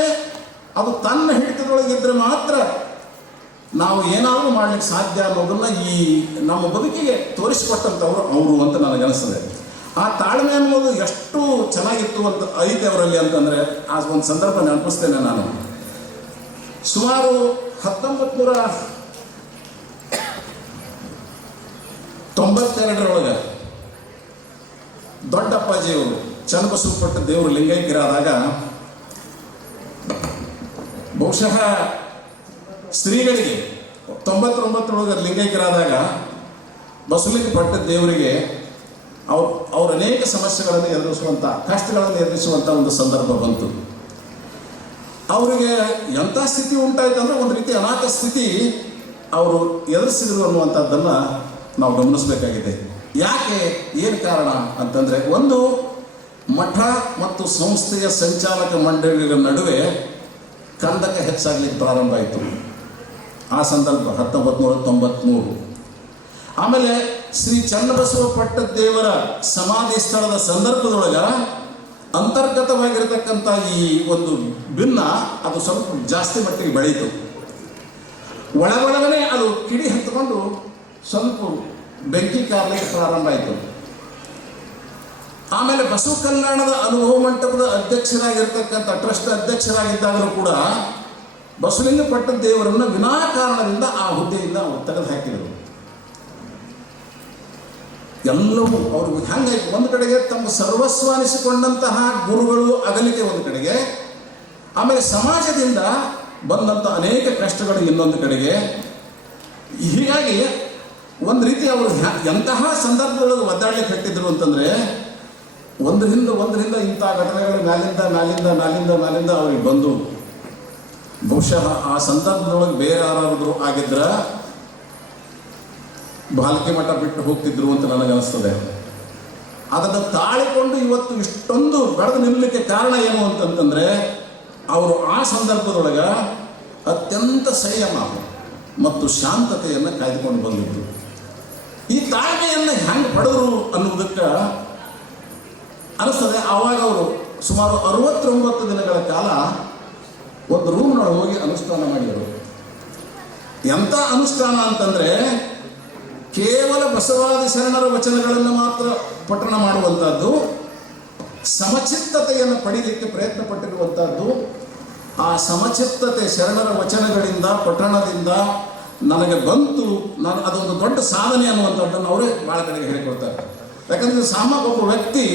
ಅದು ತನ್ನ ಹಿಡಿತದೊಳಗಿದ್ರೆ ಮಾತ್ರ ನಾವು ಏನಾದರೂ ಮಾಡಲಿಕ್ಕೆ ಸಾಧ್ಯ ಅನ್ನೋದನ್ನು ಈ ನಮ್ಮ ಬದುಕಿಗೆ ತೋರಿಸಿಕೊಟ್ಟಂಥವ್ರು ಅವರು ಅಂತ ನನಗನ್ನಿಸ್ತದೆ. ಆ ತಾಳ್ಮೆ ಅನ್ನೋದು ಎಷ್ಟು ಚೆನ್ನಾಗಿತ್ತು ಅಂತ ಐತೆ ಅವರಲ್ಲಿ ಅಂತಂದರೆ, ಆ ಒಂದು ಸಂದರ್ಭ ನೆನಪಿಸ್ತೇನೆ ನಾನು. ಸುಮಾರು 1992 ದೊಡ್ಡಪ್ಪಾಜಿಯವರು ಚನ್ನಬಸವಪಟ್ಟ ದೇವರು ಲಿಂಗೈಕ್ಯರಾದಾಗ, ಬಹುಶಃ ಸ್ತ್ರೀಗಳಿಗೆ 99 ಲಿಂಗೈಕ್ಯರಾದಾಗ ಬಸವಲಿಂಗ ಪಟ್ಟ ದೇವರಿಗೆ ಅವ್ರ ಅನೇಕ ಸಮಸ್ಯೆಗಳನ್ನು ಎದುರಿಸುವಂಥ, ಕಷ್ಟಗಳನ್ನು ಎದುರಿಸುವಂಥ ಒಂದು ಸಂದರ್ಭ ಬಂತು. ಅವರಿಗೆ ಎಂಥ ಸ್ಥಿತಿ ಉಂಟಾಯ್ತು ಅಂದರೆ, ಒಂದು ರೀತಿ ಅನಾಥ ಸ್ಥಿತಿ ಅವರು ಎದುರಿಸಿದ್ರು ಅನ್ನುವಂಥದ್ದನ್ನು ನಾವು ಗಮನಿಸಬೇಕಾಗಿದೆ. ಯಾಕೆ, ಏನು ಕಾರಣ ಅಂತಂದರೆ, ಒಂದು ಮಠ ಮತ್ತು ಸಂಸ್ಥೆಯ ಸಂಚಾಲಕ ಮಂಡಳಿಗಳ ನಡುವೆ ಕಂದಕ ಹೆಚ್ಚಾಗಲಿಕ್ಕೆ ಪ್ರಾರಂಭ ಆಯಿತು. ಆ ಸಂದರ್ಭ 1993. ಆಮೇಲೆ ಶ್ರೀ ಚನ್ನಬಸವ ಪಟ್ಟ ದೇವರ ಸಮಾಧಿ ಸ್ಥಳದ ಸಂದರ್ಭದೊಳಗೆ ಅಂತರ್ಗತವಾಗಿರತಕ್ಕಂಥ ಈ ಒಂದು ಭಿನ್ನ ಅದು ಸ್ವಲ್ಪ ಜಾಸ್ತಿ ಮಟ್ಟಿಗೆ ಬೆಳೀತು. ಒಳಗೊಳಗನೆ ಅದು ಕಿಡಿ ಹತ್ಕೊಂಡು ಸ್ವಲ್ಪ ಬೆಂಕಿ ಕಾರಲಿಕ್ಕೆ ಪ್ರಾರಂಭ ಆಯಿತು. ಆಮೇಲೆ ಬಸವ ಕಲ್ಯಾಣದ ಅನುಭವ ಮಂಟಪದ ಅಧ್ಯಕ್ಷರಾಗಿರ್ತಕ್ಕಂಥ ಟ್ರಸ್ಟ್ ಅಧ್ಯಕ್ಷರಾಗಿದ್ದಾಗಲೂ ಕೂಡ ಬಸವಲಿಂಗ ಪಟ್ಟ ದೇವರನ್ನು ವಿನಾಕಾರಣದಿಂದ ಆ ಹುದ್ದೆಯಿಂದ ಅವರು ತೆಗೆದು ಹಾಕಿದರು. ಎಲ್ಲವೂ ಅವರು ಹಂಗಾಗಿ ಒಂದು ಕಡೆಗೆ ತಮ್ಮ ಸರ್ವಸ್ವ ಅನಿಸಿಕೊಂಡಂತಹ ಗುರುಗಳು ಅಗಲಿಕೆ ಒಂದು ಕಡೆಗೆ, ಆಮೇಲೆ ಸಮಾಜದಿಂದ ಬಂದಂಥ ಅನೇಕ ಕಷ್ಟಗಳು ಇನ್ನೊಂದು ಕಡೆಗೆ. ಹೀಗಾಗಿ ಒಂದು ರೀತಿ ಅವರು ಎಂತಹ ಸಂದರ್ಭದೊಳಗೆ ಒದ್ದಾಡಲಿಕ್ಕೆ ಕಟ್ಟಿದ್ರು ಅಂತಂದರೆ, ಒಂದರಿಂದ ಇಂಥ ಘಟನೆಗಳು ಮ್ಯಾಲಿಂದ ಅವ್ರಿಗೆ ಬಂದು, ಬಹುಶಃ ಆ ಸಂದರ್ಭದೊಳಗೆ ಬೇರೆ ಯಾರಾದರೂ ಆಗಿದ್ರೆ ಬಾಲ್ಕಿ ಮಠ ಬಿಟ್ಟು ಹೋಗ್ತಿದ್ರು ಅಂತ ನನಗನ್ನಿಸ್ತದೆ. ಅದನ್ನು ತಾಳಿಕೊಂಡು ಇವತ್ತು ಇಷ್ಟೊಂದು ಬೆಳೆದು ನಿಲ್ಲಲಿಕ್ಕೆ ಕಾರಣ ಏನು ಅಂತಂತಂದರೆ, ಅವರು ಆ ಸಂದರ್ಭದೊಳಗೆ ಅತ್ಯಂತ ಸಂಯಮ, ಮತ್ತು ಶಾಂತತೆಯನ್ನು ಕಾಯ್ದುಕೊಂಡು ಬಂದಿದ್ದು. ಈ ತಾಳ್ಮೆಯನ್ನು ಹೆಂಗೆ ಪಡೆದರು ಅನ್ನುವುದಕ್ಕೆ ಅನಿಸ್ತದೆ. ಆವಾಗ ಅವರು ಸುಮಾರು 69 ದಿನಗಳ ಕಾಲ ಒಂದು ರೂಮ್ನೊಳಗೆ ಹೋಗಿ ಅನುಷ್ಠಾನ ಮಾಡಿದರು. ಎಂಥ ಅನುಷ್ಠಾನ ಅಂತಂದರೆ, ಕೇವಲ ಬಸವಾದಿ ಶರಣರ ವಚನಗಳನ್ನು ಮಾತ್ರ ಪಠಣ ಮಾಡುವಂಥದ್ದು, ಸಮಚಿತ್ತತೆಯನ್ನು ಪಡೀಲಿಕ್ಕೆ ಪ್ರಯತ್ನ ಪಟ್ಟಿರುವಂಥದ್ದು. ಆ ಸಮಚಿತ್ತತೆ ಶರಣರ ವಚನಗಳಿಂದ, ಪಠಣದಿಂದ ನನಗೆ ಬಂತು, ನಾನು ಅದೊಂದು ದೊಡ್ಡ ಸಾಧನೆ ಅನ್ನುವಂಥದ್ದನ್ನು ಅವರೇ ಭಾಳ ಕಡೆಗೆ ಹೇಳಿಕೊಡ್ತಾರೆ. ಯಾಕಂದರೆ ಒಬ್ಬ ವ್ಯಕ್ತಿ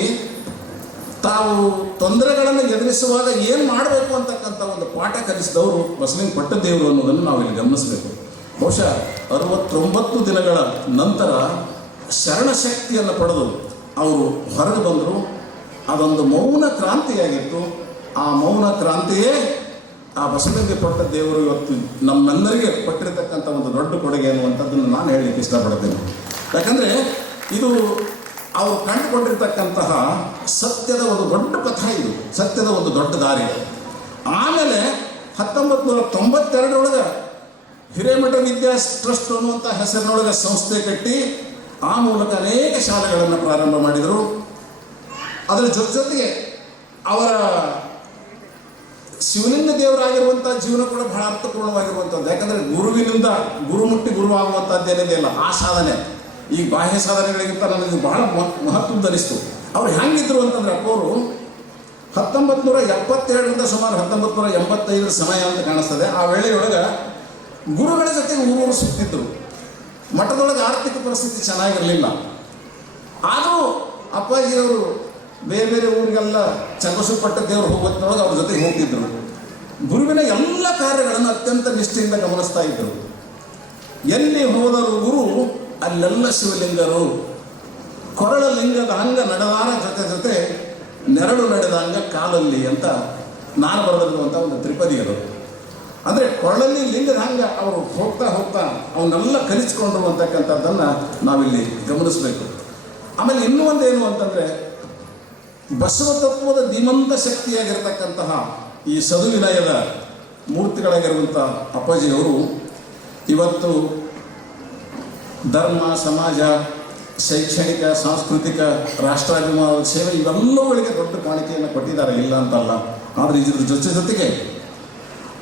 ತಾವು ತೊಂದರೆಗಳನ್ನು ಎದುರಿಸುವಾಗ ಏನು ಮಾಡಬೇಕು ಅಂತಕ್ಕಂಥ ಒಂದು ಪಾಠ ಕಲಿಸಿದವರು ಬಸವಲಿಂಗ ಪಟ್ಟದೇವರು ಅನ್ನೋದನ್ನು ನಾವು ಇಲ್ಲಿ ಗಮನಿಸಬೇಕು. ಬಹುಶಃ 69 ದಿನಗಳ ನಂತರ ಶರಣಶಕ್ತಿಯನ್ನು ಪಡೆದು ಅವರು ಹೊರಗೆ ಬಂದರು. ಅದೊಂದು ಮೌನ ಕ್ರಾಂತಿಯಾಗಿತ್ತು. ಆ ಮೌನ ಕ್ರಾಂತಿಯೇ ಆ ಬಸವಲಿಂಗ ಪಟ್ಟದೇವರು ಇವತ್ತು ನಮ್ಮೆಲ್ಲರಿಗೆ ಕೊಟ್ಟಿರತಕ್ಕಂಥ ಒಂದು ದೊಡ್ಡ ಕೊಡುಗೆ ಅನ್ನುವಂಥದ್ದನ್ನು ನಾನು ಹೇಳಲಿಕ್ಕೆ ಇಷ್ಟಪಡ್ತೇನೆ. ಯಾಕಂದರೆ ಇದು ಅವರು ಕಂಡುಕೊಂಡಿರ್ತಕ್ಕಂತಹ ಸತ್ಯದ ಒಂದು ದೊಡ್ಡ ಪಥ, ಇದು ಸತ್ಯದ ಒಂದು ದೊಡ್ಡ ದಾರಿ. ಆಮೇಲೆ 1992 ಹಿರೇಮಠ ವಿದ್ಯಾ ಟ್ರಸ್ಟ್ ಅನ್ನುವಂಥ ಹೆಸರಿನೊಳಗೆ ಸಂಸ್ಥೆ ಕಟ್ಟಿ ಆ ಮೂಲಕ ಅನೇಕ ಶಾಲೆಗಳನ್ನು ಪ್ರಾರಂಭ ಮಾಡಿದರು. ಅದರ ಜೊತೆಗೆ ಅವರ ಶಿವಲಿಂಗ ದೇವರಾಗಿರುವಂಥ ಜೀವನ ಕೂಡ ಬಹಳ ಅರ್ಥಪೂರ್ಣವಾಗಿರುವಂಥದ್ದು. ಯಾಕಂದರೆ ಗುರುವಿನಿಂದ ಗುರುಮುಟ್ಟಿ ಗುರುವಾಗುವಂಥದ್ದೇನಿದೆ ಅಲ್ಲ, ಆ ಸಾಧನೆ ಈ ಬಾಹ್ಯ ಸಾಧನೆಗಳಿಗಿಂತ ನನಗೆ ಬಹಳ ಮಹತ್ವದ ಅನಿಸ್ತು. ಅವ್ರು ಹೆಂಗಿದ್ರು ಅಂತಂದ್ರೆ, ಅಪ್ಪವರು 1972 ಸುಮಾರು 1985 ಸಮಯ ಅಂತ ಕಾಣಿಸ್ತದೆ. ಆ ವೇಳೆಯೊಳಗೆ ಗುರುಗಳ ಜೊತೆಗೆ ಊರೂರು ಸುತ್ತಿದ್ರು. ಮಠದೊಳಗೆ ಆರ್ಥಿಕ ಪರಿಸ್ಥಿತಿ ಚೆನ್ನಾಗಿರಲಿಲ್ಲ. ಆದರೂ ಅಪ್ಪಾಜಿಯವರು ಬೇರೆ ಬೇರೆ ಊರಿಗೆಲ್ಲ ಚನ್ನಬಸವ ಪಟ್ಟದೇವರು ಹೋಗೋದ್ರೊಳಗೆ ಅವ್ರ ಜೊತೆಗೆ ಹೋಗ್ತಿದ್ರು. ಗುರುವಿನ ಎಲ್ಲ ಕಾರ್ಯಗಳನ್ನು ಅತ್ಯಂತ ನಿಷ್ಠೆಯಿಂದ ಗಮನಿಸ್ತಾ ಇದ್ದರು. ಎಲ್ಲಿ ಹೋದರು ಗುರು ಅಲ್ಲೆಲ್ಲ ಶಿವಲಿಂಗರು. ಕೊರಳ ಲಿಂಗದ ಹಂಗ ನಡೆದಾರ ಜೊತೆ ನೆರಳು ನಡೆದಂಗ ಕಾಲಲ್ಲಿ ಅಂತ ನಾನು ಬರೆದಿರುವಂಥ ಒಂದು ತ್ರಿಪದಿ ಅದು. ಅಂದರೆ ಕೊರಳಲ್ಲಿ ಲಿಂಗದ ಹಂಗ ಅವರು ಹೋಗ್ತಾ ಅವನ್ನೆಲ್ಲ ಕಲಿಸ್ಕೊಂಡ್ರು ಅಂತಕ್ಕಂಥದ್ದನ್ನು ನಾವಿಲ್ಲಿ ಗಮನಿಸಬೇಕು. ಆಮೇಲೆ ಇನ್ನೂ ಒಂದೇನು ಅಂತಂದರೆ, ಬಸವ ತತ್ವದ ಧೀಮಂತ ಶಕ್ತಿಯಾಗಿರ್ತಕ್ಕಂತಹ ಈ ಸದುವಿನಯದ ಮೂರ್ತಿಗಳಾಗಿರುವಂಥ ಅಪ್ಪಾಜಿಯವರು ಇವತ್ತು ಧರ್ಮ, ಸಮಾಜ, ಶೈಕ್ಷಣಿಕ, ಸಾಂಸ್ಕೃತಿಕ, ರಾಷ್ಟ್ರಾಭಿಮಾನದ ಸೇವೆ ಇವೆಲ್ಲವುಗಳಿಗೆ ದೊಡ್ಡ ಕಾಣಿಕೆಯನ್ನು ಕೊಟ್ಟಿದ್ದಾರೆ, ಇಲ್ಲ ಅಂತಲ್ಲ. ಆದರೆ ಇದ್ರ ಜೊತೆಗೆ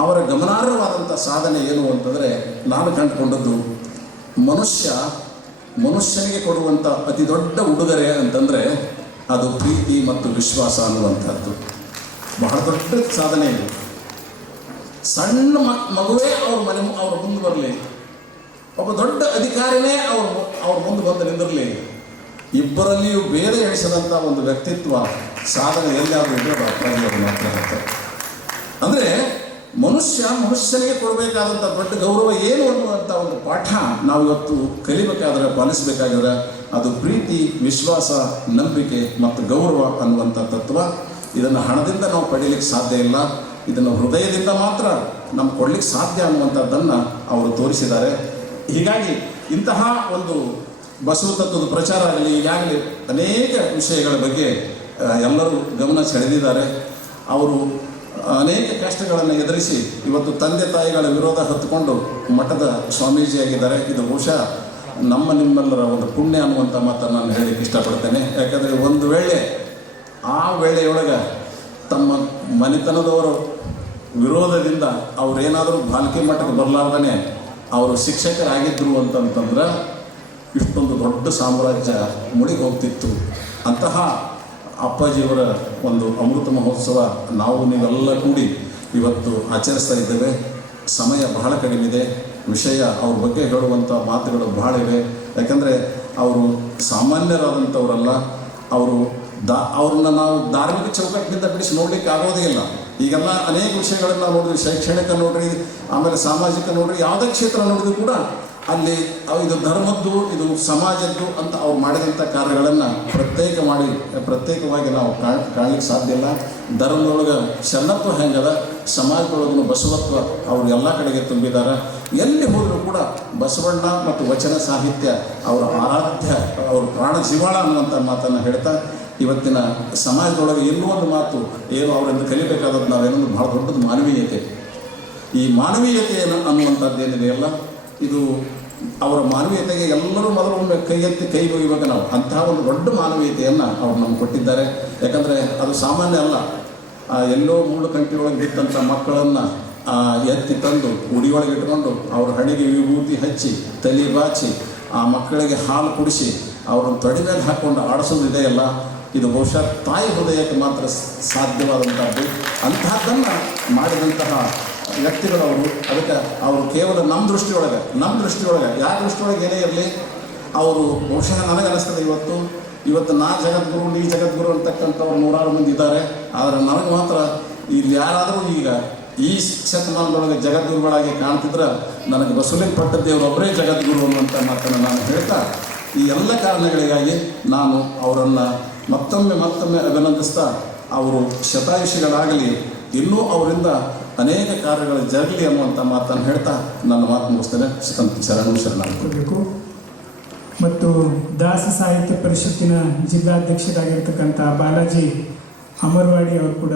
ಅವರ ಗಮನಾರ್ಹವಾದಂಥ ಸಾಧನೆ ಏನು ಅಂತಂದರೆ, ನಾನು ಕಂಡುಕೊಂಡದ್ದು ಮನುಷ್ಯನಿಗೆ ಕೊಡುವಂಥ ಅತಿ ದೊಡ್ಡ ಉಡುಗೊರೆ ಅಂತಂದರೆ ಅದು ಪ್ರೀತಿ ಮತ್ತು ವಿಶ್ವಾಸ ಅನ್ನುವಂಥದ್ದು. ಬಹಳ ದೊಡ್ಡ ಸಾಧನೆ ಇದು. ಸಣ್ಣ ಮಗುವೇ ಅವ್ರ ಮುಂದೆ ಬರಲಿ, ಒಬ್ಬ ದೊಡ್ಡ ಅಧಿಕಾರಿನೇ ಅವ್ರ ಮುಂದೆ ಬಂದು ನಿಂದಿರಲಿ, ಇಬ್ಬರಲ್ಲಿಯೂ ಭೇದ ಎಣಿಸದಂಥ ಒಂದು ವ್ಯಕ್ತಿತ್ವ ಸಾಧನೆ ಎಲ್ಲಾದರೂ ಇದ್ರೆ ಅಪ್ಪಾಜಿಯವರು ಮಾತ್ರ ಹೇಳ್ತಾರೆ. ಅಂದರೆ ಮನುಷ್ಯನಿಗೆ ಕೊಡಬೇಕಾದಂಥ ದೊಡ್ಡ ಗೌರವ ಏನು ಅನ್ನುವಂಥ ಒಂದು ಪಾಠ ನಾವು ಇವತ್ತು ಕಲಿಬೇಕಾದ್ರೆ, ಪಾಲಿಸಬೇಕಾದ್ರೆ ಅದು ಪ್ರೀತಿ, ವಿಶ್ವಾಸ, ನಂಬಿಕೆ ಮತ್ತು ಗೌರವ ಅನ್ನುವಂಥ ತತ್ವ. ಇದನ್ನು ಹಣದಿಂದ ನಾವು ಪಡೀಲಿಕ್ಕೆ ಸಾಧ್ಯ ಇಲ್ಲ, ಇದನ್ನು ಹೃದಯದಿಂದ ಮಾತ್ರ ನಮ್ಗೆ ಕೊಡ್ಲಿಕ್ಕೆ ಸಾಧ್ಯ ಅನ್ನುವಂಥದ್ದನ್ನು ಅವರು ತೋರಿಸಿದ್ದಾರೆ. ಹೀಗಾಗಿ ಇಂತಹ ಒಂದು ಬಸವ ತತ್ವದ ಪ್ರಚಾರ ಆಗಲಿ, ಈಗಾಗಲೇ ಅನೇಕ ವಿಷಯಗಳ ಬಗ್ಗೆ ಎಲ್ಲರೂ ಗಮನ ಸೆಳೆದಿದ್ದಾರೆ. ಅವರು ಅನೇಕ ಕಷ್ಟಗಳನ್ನು ಎದುರಿಸಿ ಇವತ್ತು ತಂದೆ ತಾಯಿಗಳ ವಿರೋಧ ಹೊತ್ತುಕೊಂಡು ಮಠದ ಸ್ವಾಮೀಜಿಯಾಗಿದ್ದಾರೆ. ಇದು ಬಹುಶಃ ನಿಮ್ಮೆಲ್ಲರ ಒಂದು ಪುಣ್ಯ ಅನ್ನುವಂಥ ಮಾತನ್ನು ನಾನು ಹೇಳಲಿಕ್ಕೆ ಇಷ್ಟಪಡ್ತೇನೆ. ಯಾಕಂದರೆ ಒಂದು ವೇಳೆ ಆ ವೇಳೆಯೊಳಗೆ ತಮ್ಮ ಮನೆತನದವರ ವಿರೋಧದಿಂದ ಅವರೇನಾದರೂ ಬಾಲ್ಕಿ ಮಠಕ್ಕೆ ಬರಲಾರ್ದೇ ಅವರು ಶಿಕ್ಷಕರಾಗಿದ್ದರು ಅಂತಂತಂದ್ರೆ ಇಷ್ಟೊಂದು ದೊಡ್ಡ ಸಾಮ್ರಾಜ್ಯ ಮುಳುಗಿ ಹೋಗ್ತಿತ್ತು. ಅಂತಹ ಅಪ್ಪಾಜಿಯವರ ಒಂದು ಅಮೃತ ಮಹೋತ್ಸವ ನಾವು ನೀವೆಲ್ಲ ಕೂಡಿ ಇವತ್ತು ಆಚರಿಸ್ತಾ ಇದ್ದೇವೆ. ಸಮಯ ಬಹಳ ಕಡಿಮೆ ಇದೆ. ವಿಷಯ ಅವ್ರ ಬಗ್ಗೆ ಹೇಳುವಂಥ ಮಾತುಗಳು ಬಹಳ ಇವೆ. ಯಾಕಂದರೆ ಅವರು ಸಾಮಾನ್ಯರಾದಂಥವರಲ್ಲ. ಅವ್ರನ್ನ ನಾವು ಧಾರ್ಮಿಕ ಚೌಕಟ್ಟಿನಿಂದ ಬಿಡಿಸಿ ನೋಡಲಿಕ್ಕೆ ಆಗೋದೇ ಇಲ್ಲ. ಈಗೆಲ್ಲ ಅನೇಕ ವಿಷಯಗಳನ್ನು ನೋಡಿದ್ರಿ, ಶೈಕ್ಷಣಿಕ ನೋಡ್ರಿ, ಆಮೇಲೆ ಸಾಮಾಜಿಕ ನೋಡ್ರಿ, ಯಾವುದೇ ಕ್ಷೇತ್ರ ನೋಡಿದ್ರು ಕೂಡ ಅಲ್ಲಿ ಇದು ಧರ್ಮದ್ದು, ಇದು ಸಮಾಜದ್ದು ಅಂತ ಅವ್ರು ಮಾಡಿದಂಥ ಕಾರ್ಯಗಳನ್ನು ಪ್ರತ್ಯೇಕವಾಗಿ ನಾವು ಕಾಣಲಿಕ್ಕೆ ಸಾಧ್ಯ ಇಲ್ಲ. ಧರ್ಮದೊಳಗೆ ಶರಣತ್ವ ಹೆಂಗದ, ಸಮಾಜದೊಳಗೂ ಬಸವತ್ವ ಅವರು ಎಲ್ಲ ಕಡೆಗೆ ತುಂಬಿದ್ದಾರೆ. ಎಲ್ಲಿ ಹೋದರೂ ಕೂಡ ಬಸವಣ್ಣ ಮತ್ತು ವಚನ ಸಾಹಿತ್ಯ ಅವರ ಆರಾಧ್ಯ, ಅವರು ಪ್ರಾಣ ಜೀವಾಳ ಅನ್ನುವಂಥ ಮಾತನ್ನು ಹೇಳ್ತಾ, ಇವತ್ತಿನ ಸಮಾಜದೊಳಗೆ ಇನ್ನೂ ಒಂದು ಮಾತು ಏನು ಅವರಿಂದ ಕಲಿಬೇಕಾದದ್ದು ನಾವೇನೊಂದು ಭಾಳ ದೊಡ್ಡದು ಮಾನವೀಯತೆ. ಈ ಮಾನವೀಯತೆಯನ್ನು ಅನ್ನುವಂಥದ್ದೇನಿದೆಯಲ್ಲ, ಇದು ಅವರ ಮಾನವೀಯತೆಗೆ ಎಲ್ಲರೂ ಮೊದಲು ಒಮ್ಮೆ ಕೈ ಎತ್ತಿ ಕೈ ಮುಗಿಬೇಕು ನಾವು. ಅಂತಹ ಒಂದು ದೊಡ್ಡ ಮಾನವೀಯತೆಯನ್ನು ಅವ್ರು ನಮ್ಗೆ ಕೊಟ್ಟಿದ್ದಾರೆ. ಯಾಕಂದರೆ ಅದು ಸಾಮಾನ್ಯ ಅಲ್ಲ. ಎಲ್ಲೋ ಮೂಳು ಕಂಟಿಯೊಳಗೆ ಬಿದ್ದಂಥ ಮಕ್ಕಳನ್ನು ಎತ್ತಿ ತಂದು ಉಡಿಯೊಳಗೆ ಇಟ್ಕೊಂಡು ಅವ್ರ ಹಣೆಗೆ ವಿಭೂತಿ ಹಚ್ಚಿ ತಲೆ ಬಾಚಿ ಆ ಮಕ್ಕಳಿಗೆ ಹಾಲು ಕುಡಿಸಿ ಅವ್ರನ್ನ ತೊಡೆ ಮೇಲೆ ಹಾಕ್ಕೊಂಡು ಆಡಿಸೋದು ಇದೆಯಲ್ಲ, ಇದು ಬಹುಶಃ ತಾಯಿ ಹೃದಯಕ್ಕೆ ಮಾತ್ರ ಸಾಧ್ಯವಾದಂಥದ್ದು. ಅಂತಹದ್ದನ್ನು ಮಾಡಿದಂತಹ ವ್ಯಕ್ತಿಗಳವರು. ಅದಕ್ಕೆ ಅವರು ಕೇವಲ ನಮ್ಮ ದೃಷ್ಟಿಯೊಳಗೆ ಯಾರ ದೃಷ್ಟಿಯೊಳಗೆ ಏನೇ ಇರಲಿ, ಅವರು ಬಹುಶಃ ನನಗೆ ಅನ್ನಿಸ್ತದೆ ಇವತ್ತು ನಾ ಜಗದ್ಗುರು ನೀ ಜಗದ್ಗುರು ಅಂತಕ್ಕಂಥವ್ರು ನೂರಾರು ಮಂದಿ ಇದ್ದಾರೆ. ಆದರೆ ನನಗೆ ಮಾತ್ರ ಇಲ್ಲಿ ಯಾರಾದರೂ ಈಗ ಈ ಶತಮಾನದೊಳಗೆ ಜಗದ್ಗುರುಗಳಾಗಿ ಕಾಣ್ತಿದ್ರೆ ನನಗೆ ಬಸವಲಿಂಗ ಪಟ್ಟದೇವರು ಒಬ್ಬರೇ ಜಗದ್ಗುರು ಅನ್ನುವಂಥ ಮಾತನ್ನು ನಾನು ಹೇಳ್ತಾ, ಈ ಎಲ್ಲ ಕಾರಣಗಳಿಗಾಗಿ ನಾನು ಅವರನ್ನು ಮತ್ತೊಮ್ಮೆ ಅಭಿನಂದಿಸ್ತಾ, ಅವರು ಶತಾಯುಷಿಗಳಾಗಲಿ, ಇನ್ನೂ ಅವರಿಂದ ಅನೇಕ ಕಾರ್ಯಗಳು ಜರಗಲಿ ಅನ್ನುವಂಥ ಮಾತನ್ನು ಹೇಳ್ತಾ ನನ್ನ ಮಾತು ಮುಗಿಸ್ತೇನೆ. ಶರಣಾಗಬೇಕು. ಮತ್ತು ದಾಸ ಸಾಹಿತ್ಯ ಪರಿಷತ್ತಿನ ಜಿಲ್ಲಾಧ್ಯಕ್ಷರಾಗಿರ್ತಕ್ಕಂಥ ಬಾಲಾಜಿ ಅಮರ್ವಾಡಿ ಅವರು ಕೂಡ